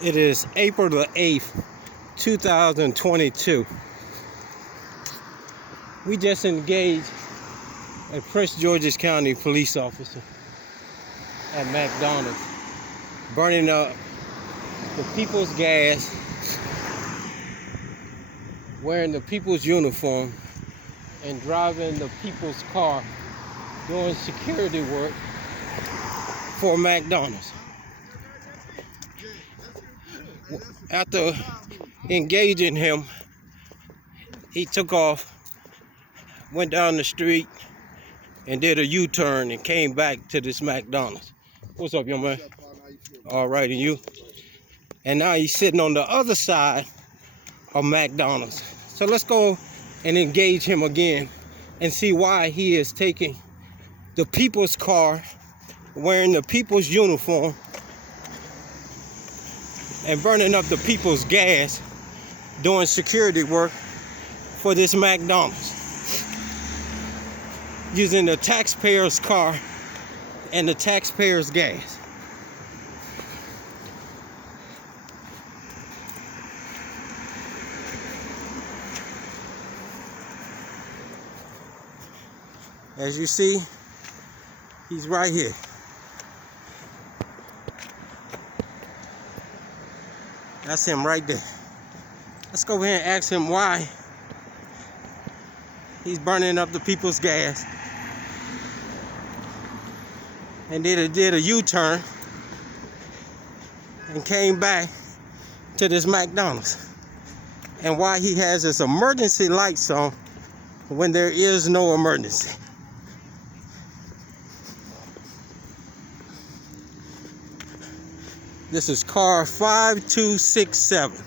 It is April the 8th, 2022. We just engaged a Prince George's County police officer at McDonald's, burning up the people's gas, wearing the people's uniform, and driving the people's car, doing security work for McDonald's. After engaging him, he took off, went down the street, and did a U-turn and came back to this McDonald's. What's up, young man? All right, and you? And now he's sitting on the other side of McDonald's. So let's go and engage him again and see why he is taking the people's car, wearing the people's uniform, and burning up the people's gas, doing security work for this McDonald's, using the taxpayers' car and the taxpayers' gas. As you see, he's right here. That's him right there. Let's go ahead and ask him why he's burning up the people's gas and did a U-turn and came back to this McDonald's, and why he has his emergency lights on when there is no emergency. This is car 5267.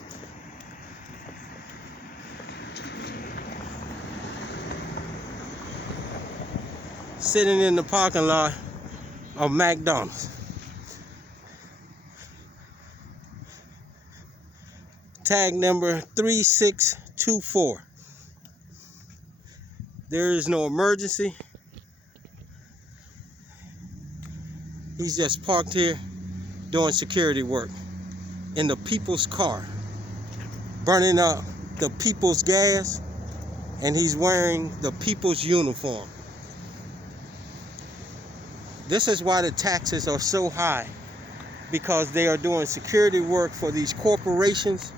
Sitting in the parking lot of McDonald's. Tag number 3624. There is no emergency. He's just parked here doing security work in the people's car, burning up the people's gas, and he's wearing the people's uniform. This is why the taxes are so high, because they are doing security work for these corporations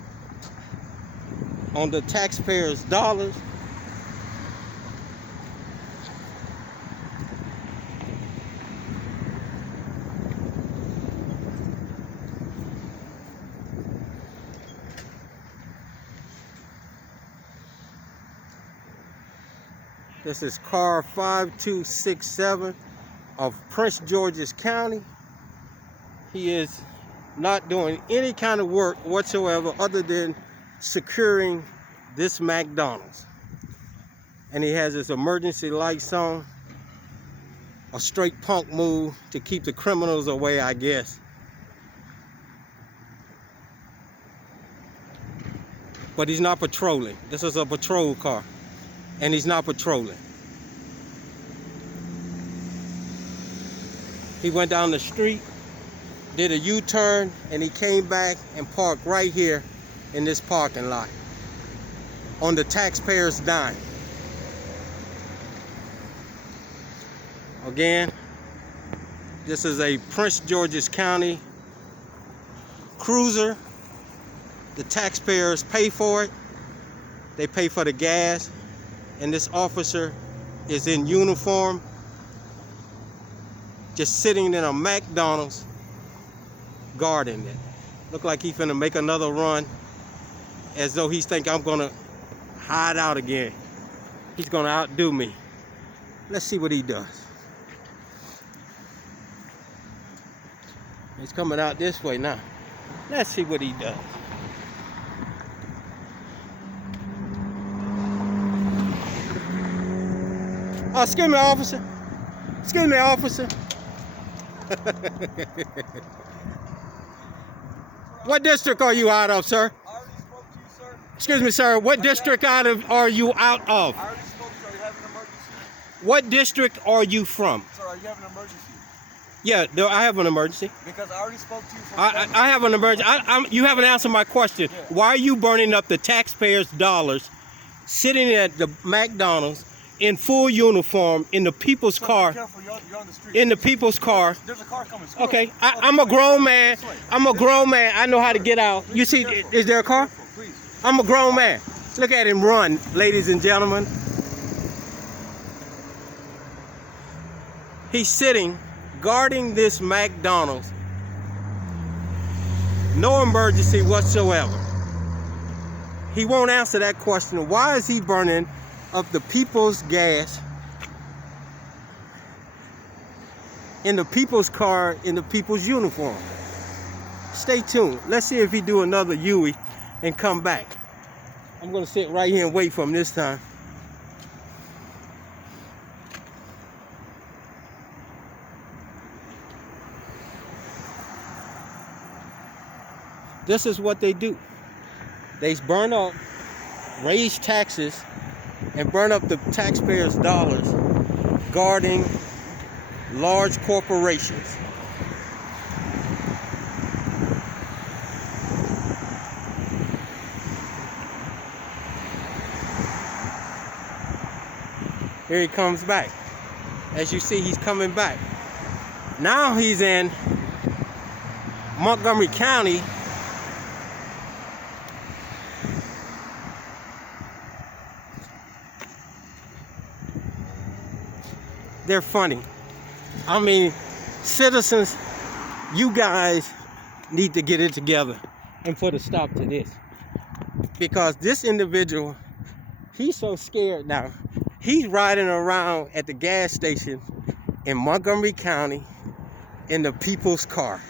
on the taxpayers' dollars. This is car 5267 of Prince George's County. He is not doing any kind of work whatsoever other than securing this McDonald's. And he has his emergency lights on. A straight punk move to keep the criminals away, I guess. But he's not patrolling. This is a patrol car, and he's not patrolling. He went down the street, did a U-turn, and he came back and parked right here in this parking lot on the taxpayers' dime. Again, this is a Prince George's County cruiser. The taxpayers pay for it. They pay for the gas, and this officer is in uniform, just sitting in a McDonald's, guarding it. Look like he's finna make another run, as though he's thinking, I'm gonna hide out again. He's gonna outdo me. Let's see what he does. He's coming out this way now. Let's see what he does. Oh, excuse me, officer. Excuse me, officer. What district are you out of, sir? I already spoke to you, sir. Excuse me, sir. What district are you out of? I already spoke, sir. You have an emergency? What district are you from? Sir, you have an emergency? Yeah, no, I have an emergency. Because I already spoke to you. I have an emergency. You haven't answered my question. Yeah. Why are you burning up the taxpayers' dollars, sitting at the McDonald's in full uniform in the people's car? Be careful, you're on the street. In the people's car. There's a car coming. Okay, I'm a grown man. I'm a grown man. I know how to get out. You see, is there a car? Please. I'm a grown man. Look at him run, ladies and gentlemen. He's sitting, guarding this McDonald's. No emergency whatsoever. He won't answer that question. Why is he burning up the people's gas in the people's car, in the people's uniform? Stay tuned. Let's see if he do another Yui and come back. I'm gonna sit right here and wait for him this time. This is what they do. They burn up, raise taxes, and burn up the taxpayers' dollars guarding large corporations. Here he comes back. As you see, he's coming back. Now he's in Montgomery County. They're funny. I mean, citizens, you guys need to get it together and put a stop to this. Because this individual, he's so scared now. He's riding around at the gas station in Montgomery County in the people's car.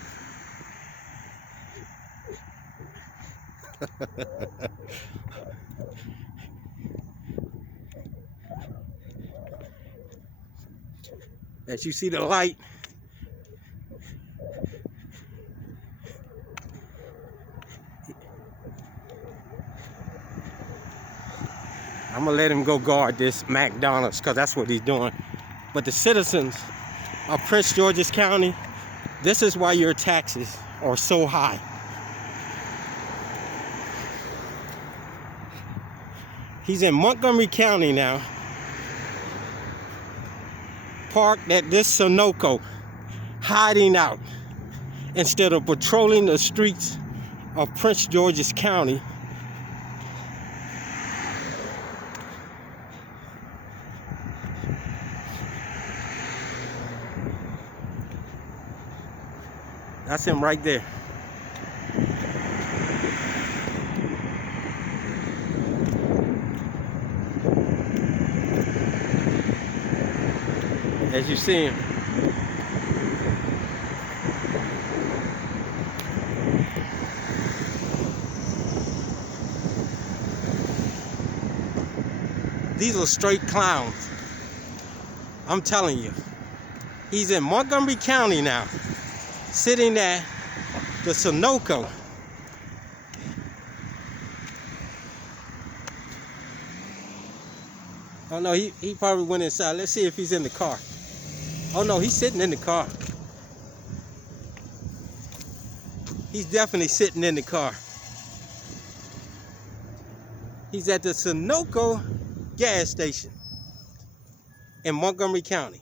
As you see the light, I'm gonna let him go guard this McDonald's because that's what he's doing. But the citizens of Prince George's County, this is why your taxes are so high. He's in Montgomery County now, parked at this Sunoco, hiding out instead of patrolling the streets of Prince George's County. That's him right there. As you see him. These are straight clowns. I'm telling you. He's in Montgomery County now, sitting at the Sunoco. Oh no, he probably went inside. Let's see if he's in the car. Oh no, he's sitting in the car. He's definitely sitting in the car. He's at the Sunoco gas station in Montgomery County.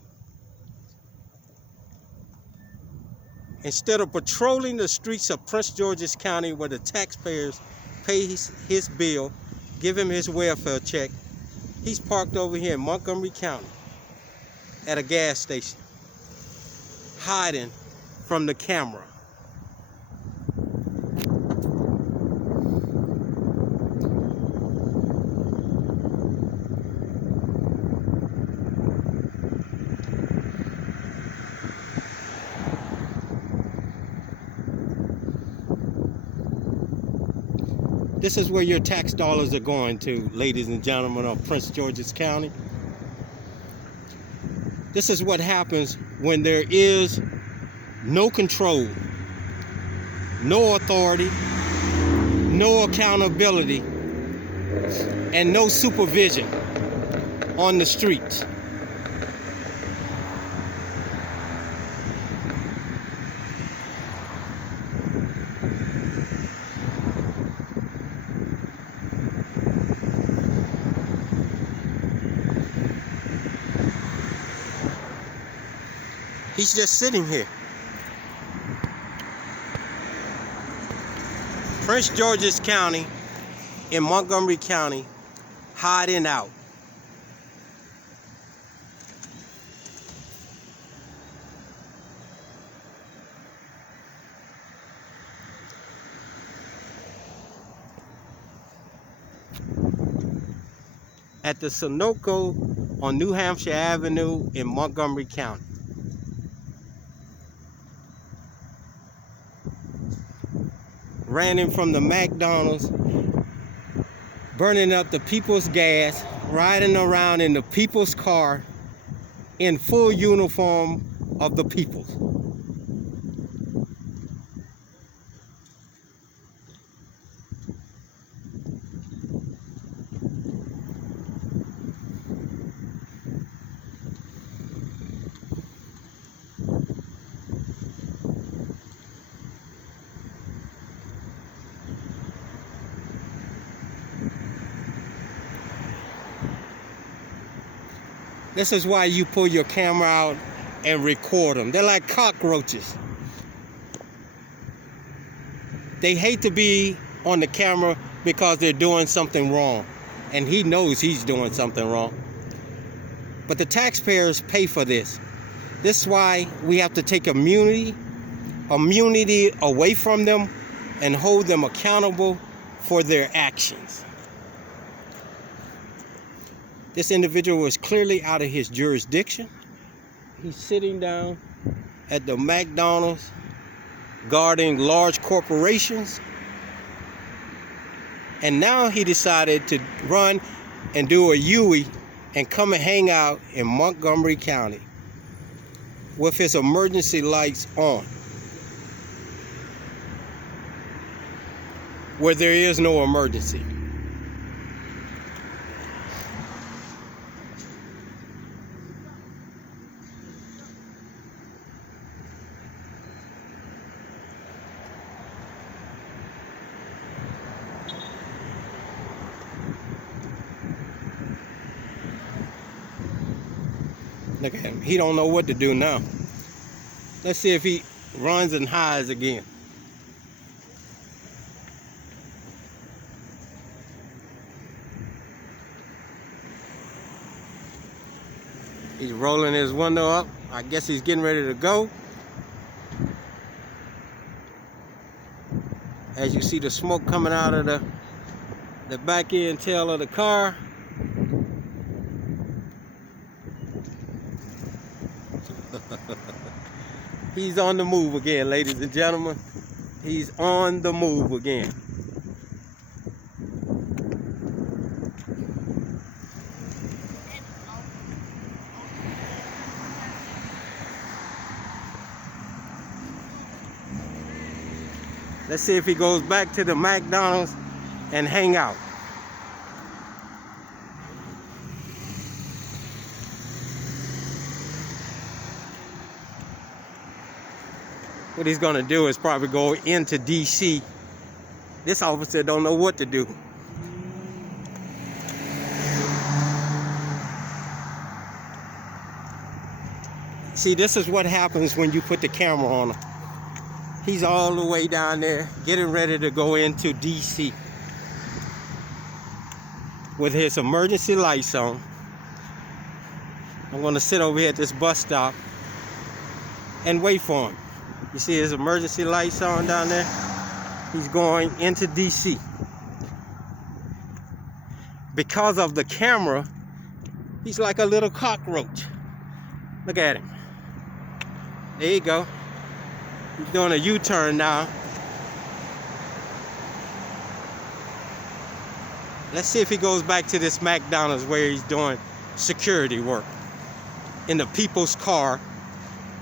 Instead of patrolling the streets of Prince George's County where the taxpayers pay his bill, give him his welfare check, he's parked over here in Montgomery County at a gas station, hiding from the camera. This is where your tax dollars are going to, ladies and gentlemen of Prince George's County. This is what happens when there is no control, no authority, no accountability, and no supervision on the streets. He's just sitting here. Prince George's County in Montgomery County, hiding out. At the Sunoco on New Hampshire Avenue in Montgomery County. Ran in from the McDonald's, burning up the people's gas, riding around in the people's car in full uniform of the people. This is why you pull your camera out and record them. They're like cockroaches. They hate to be on the camera because they're doing something wrong. And he knows he's doing something wrong. But the taxpayers pay for this. This is why we have to take immunity away from them and hold them accountable for their actions. This individual was clearly out of his jurisdiction. He's sitting down at the McDonald's guarding large corporations. And now he decided to run and do a U-turn and come and hang out in Montgomery County with his emergency lights on, where there is no emergency. Look at him. He don't know what to do now. Let's see if he runs and hides again. He's rolling his window up. I guess he's getting ready to go. As you see the smoke coming out of the back end tail of the car. He's on the move again, ladies and gentlemen. He's on the move again. Let's see if he goes back to the McDonald's and hang out. What he's gonna do is probably go into DC. This officer don't know what to do. See, this is what happens when you put the camera on him. He's all the way down there, getting ready to go into DC with his emergency lights on. I'm gonna sit over here at this bus stop and wait for him. You see his emergency lights on down there? He's going into DC. Because of the camera, he's like a little cockroach. Look at him. There you go. He's doing a U-turn now. Let's see if he goes back to this McDonald's where he's doing security work in the people's car,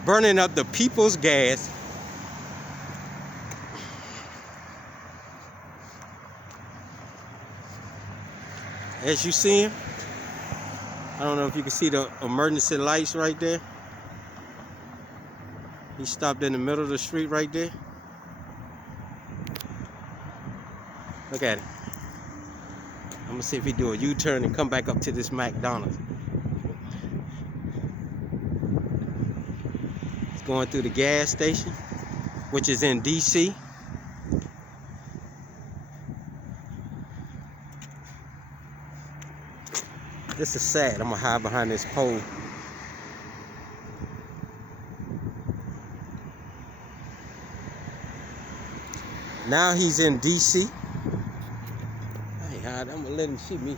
burning up the people's gas. As you see him, I don't know if you can see the emergency lights right there. He stopped in the middle of the street right there. Look at him. I'm gonna see if he do a U-turn and come back up to this McDonald's. going through the gas station, which is in DC. This is sad. I'm gonna hide behind this pole. Now he's in DC. I ain't hide. I'm gonna let him see me.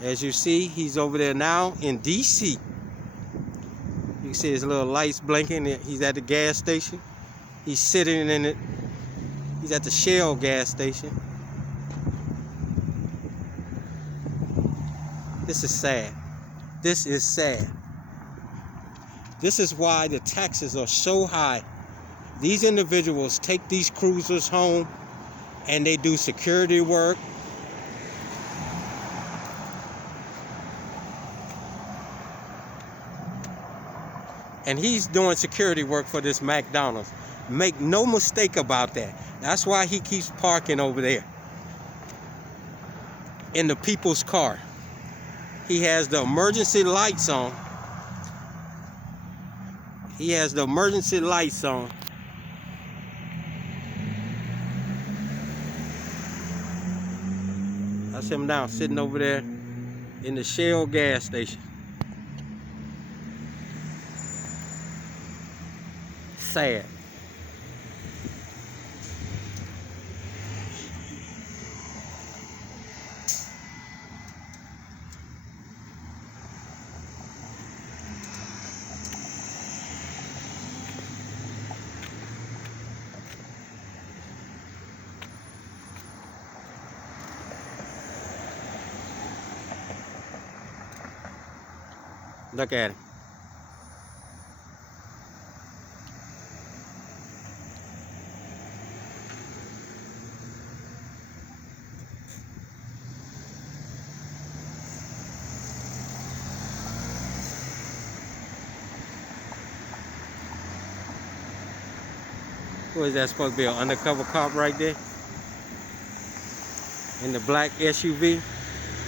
As you see, he's over there now in DC. You can see his little lights blinking. He's at the gas station. He's sitting in it. He's at the Shell gas station. This is sad. This is sad. This is why the taxes are so high. These individuals take these cruisers home and they do security work. And he's doing security work for this McDonald's. Make no mistake about that. That's why he keeps parking over there in the people's car. He has the emergency lights on. He has the emergency lights on. That's him now, sitting over there in the Shell gas station. Sad. Look at him. What is that supposed to be, an undercover cop right there? In the black SUV?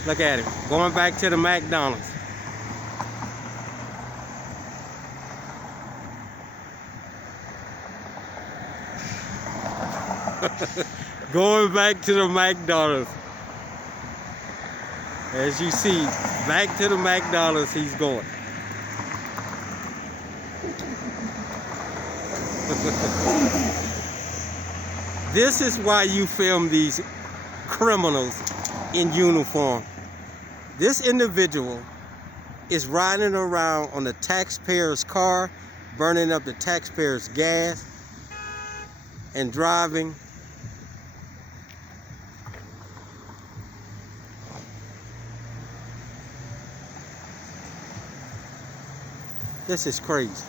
Look at him, going back to the McDonald's. Going back to the McDonald's. As you see, back to the McDonald's he's going. This is why you film these criminals in uniform. This individual is riding around on the taxpayer's car, burning up the taxpayer's gas, and driving. This is crazy.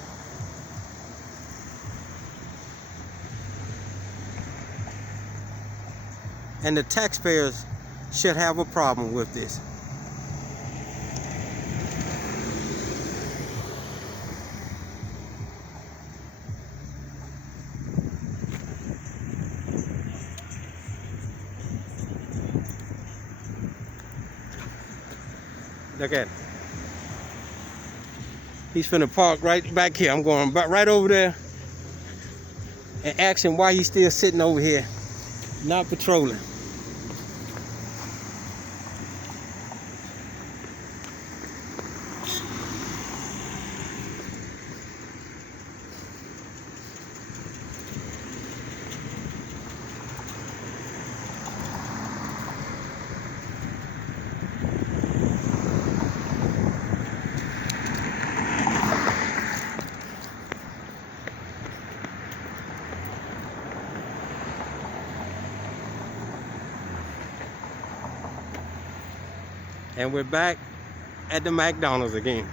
And the taxpayers should have a problem with this. Look at him. He's finna park right back here. I'm going right over there and ask him why he's still sitting over here, not patrolling. And we're back at the McDonald's again.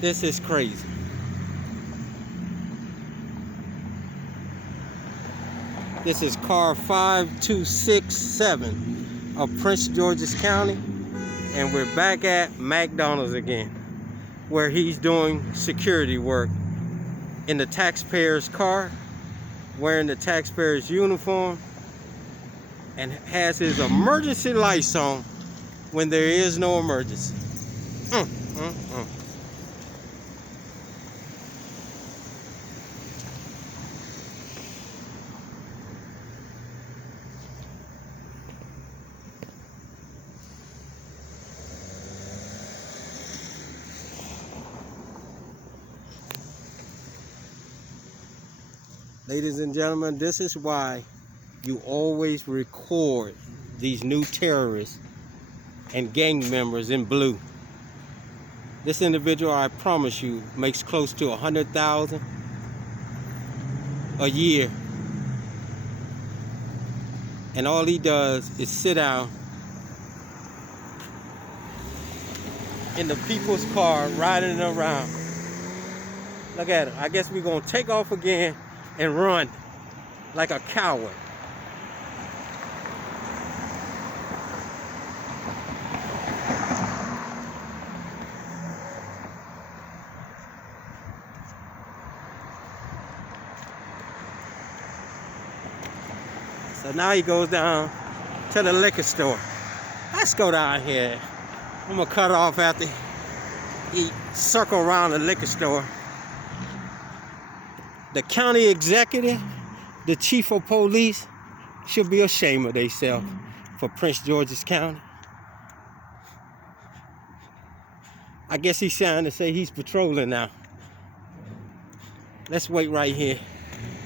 This is crazy. This is car 5267 of Prince George's County, and we're back at McDonald's again. where he's doing security work in the taxpayer's car, wearing the taxpayer's uniform, and has his emergency lights on when there is no emergency. Ladies and gentlemen, this is why you always record these new terrorists and gang members in blue. This individual, I promise you, makes close to $100,000 a year. And all he does is sit down in the people's car, riding around. Look at him. I guess we're gonna take off again and run like a coward. So now he goes down to the liquor store. Let's go down here. I'm gonna cut off after he circle around the liquor store. The county executive, the chief of police, should be ashamed of themselves for Prince George's County. I guess he's trying to say he's patrolling now. Let's wait right here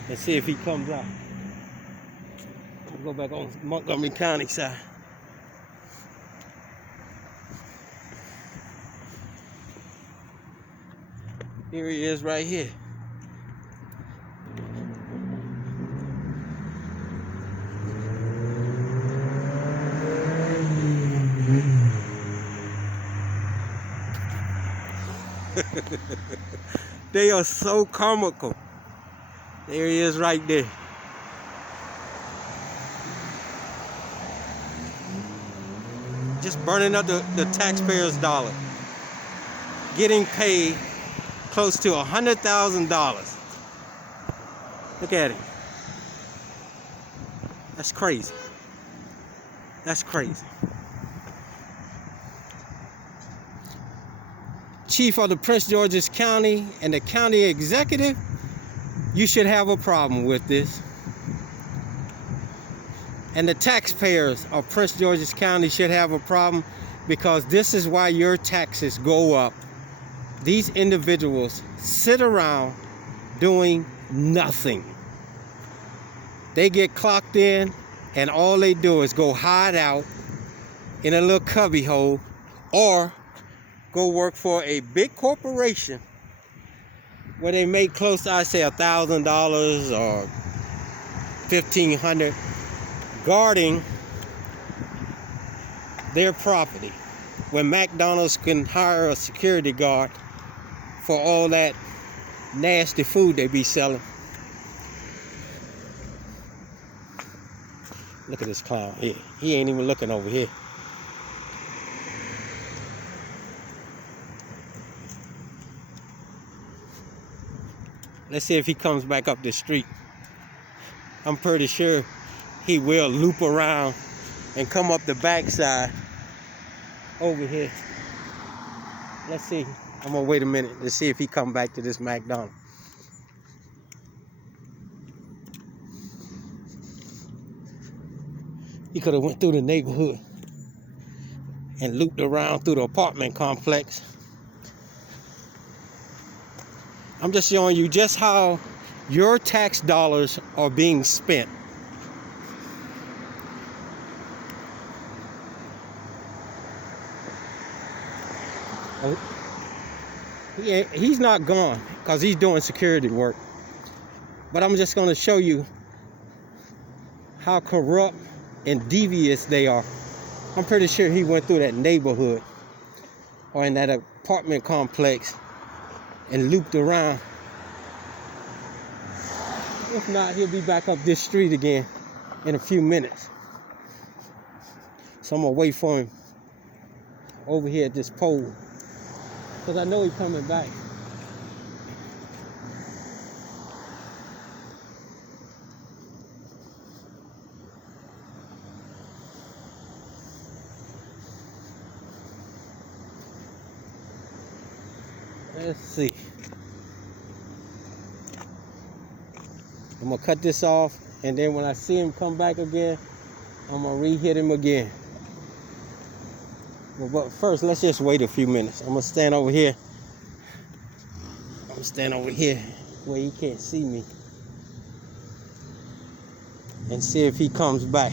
and see if he comes out. We'll go back on Montgomery County side. Here he is right here. They are so comical. There he is right there. Just burning up the taxpayers' dollar. Getting paid close to $100,000. Look at it. That's crazy. That's crazy. Chief of the Prince George's County and the county executive, you should have a problem with this. And the taxpayers of Prince George's County should have a problem, because this is why your taxes go up. These individuals sit around doing nothing. They get clocked in and all they do is go hide out in a little cubby hole or go work for a big corporation where they make close to, I say, $1,000 or $1,500 guarding their property, when McDonald's can hire a security guard for all that nasty food they be selling. Look at this clown here. He ain't even looking over here. Let's see if he comes back up the street. I'm pretty sure he will loop around and come up the backside over here. Let's see. I'm gonna wait a minute to see if he come back to this McDonald's. He could have went through the neighborhood and looped around through the apartment complex. I'm just showing you just how your tax dollars are being spent. He's not gone because he's doing security work. But I'm just going to show you how corrupt and devious they are. I'm pretty sure he went through that neighborhood or in that apartment complex and looped around. If not, he'll be back up this street again in a few minutes. So I'm gonna wait for him over here at this pole. Because I know he's coming back. Let's see. I'm gonna cut this off, and then when I see him come back again, I'm gonna re-hit him again. But first, let's just wait a few minutes. I'm gonna stand over here. Where he can't see me, and see if he comes back.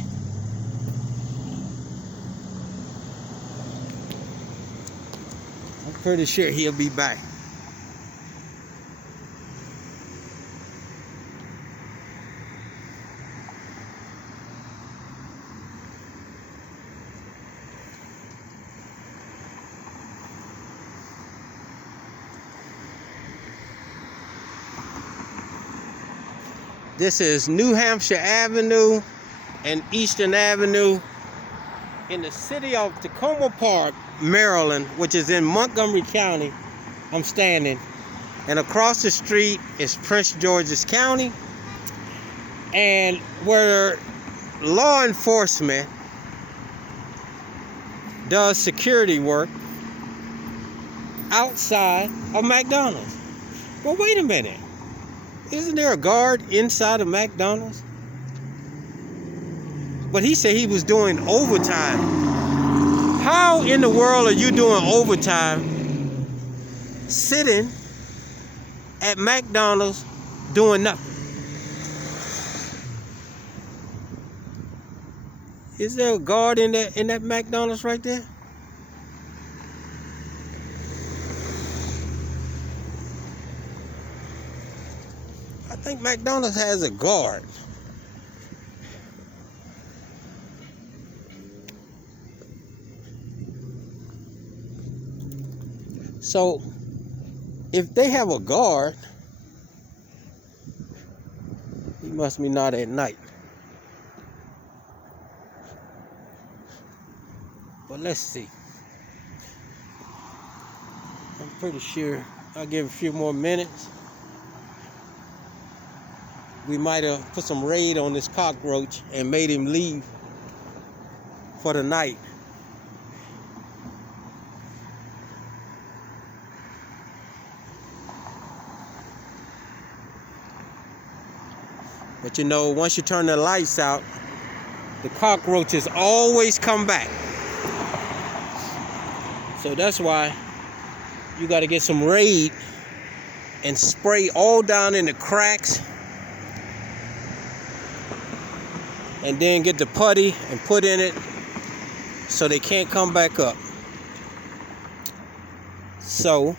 I'm pretty sure he'll be back. This is New Hampshire Avenue and Eastern Avenue in the city of Tacoma Park, Maryland, which is in Montgomery County. I'm standing. And across the street is Prince George's County, and where law enforcement does security work outside of McDonald's. Well, wait a minute. Isn't there a guard inside of McDonald's? But he said he was doing overtime. How in the world are you doing overtime sitting at McDonald's doing nothing? Is there a guard in that McDonald's right there? I think McDonald's has a guard. So, if they have a guard, he must be not at night. But let's see. I'm pretty sure I'll give a few more minutes. We might have put some raid on this cockroach and made him leave for the night. But you know, once you turn the lights out, the cockroaches always come back. So that's why you got to get some Raid and spray all down in the cracks, and then get the putty and put in it so they can't come back up. So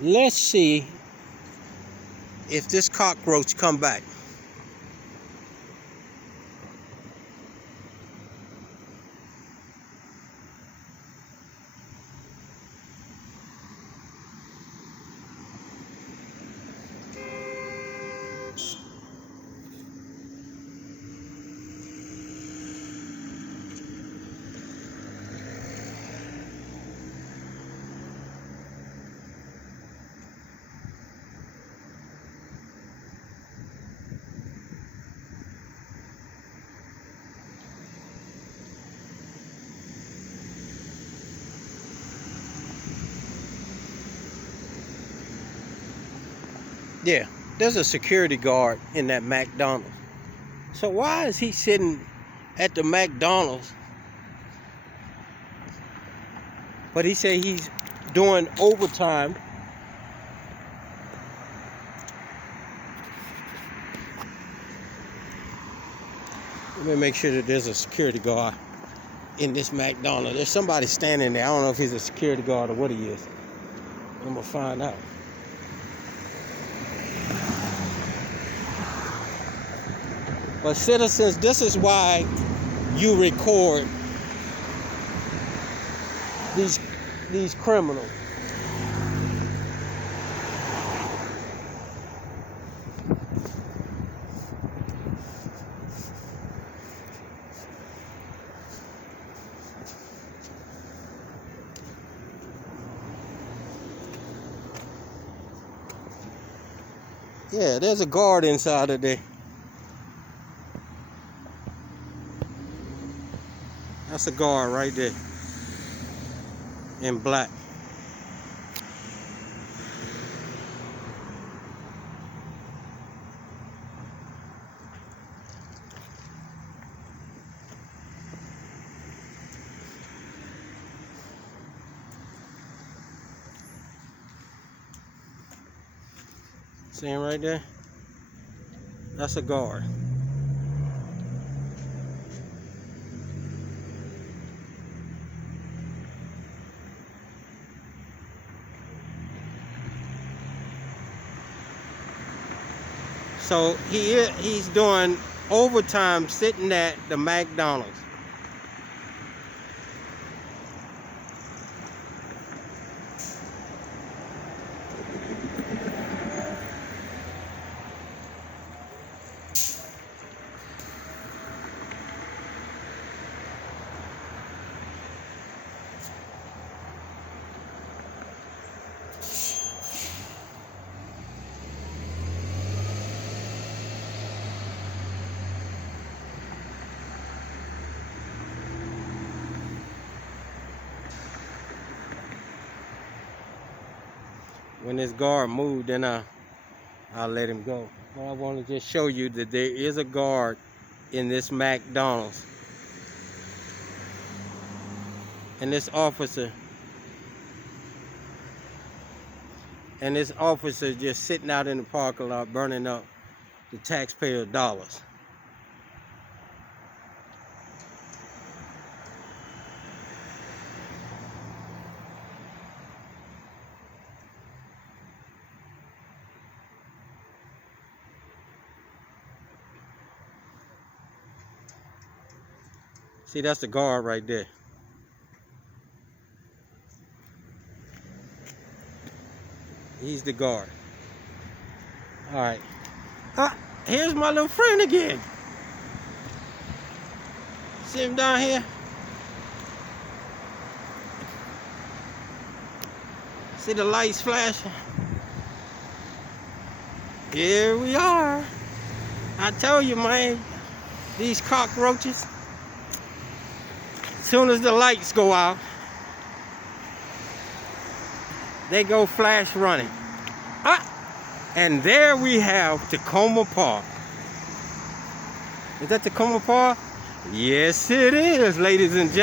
let's see if this cockroach come back. Yeah, there's a security guard in that McDonald's. So why is he sitting at the McDonald's? But he said he's doing overtime. Let me make sure that there's a security guard in this McDonald's. There's somebody standing there. I don't know if he's a security guard or what he is. I'm gonna find out. But citizens, this is why you record these criminals. Yeah, there's a guard inside of there. That's a guard right there. In black. See him right there? That's a guard. So he's doing overtime sitting at the McDonald's. When this guard moved, then I'll let him go. But I want to just show you that there is a guard in this McDonald's. And this officer just sitting out in the parking lot burning up the taxpayer dollars. See, that's the guard right there. He's the guard. All right. Here's my little friend again. See him down here? See the lights flashing? Here we are. I tell you, man, these cockroaches, as soon as the lights go out, they go flash running. And there we have Tacoma Park. Is that Tacoma Park? Yes, it is, ladies and gentlemen.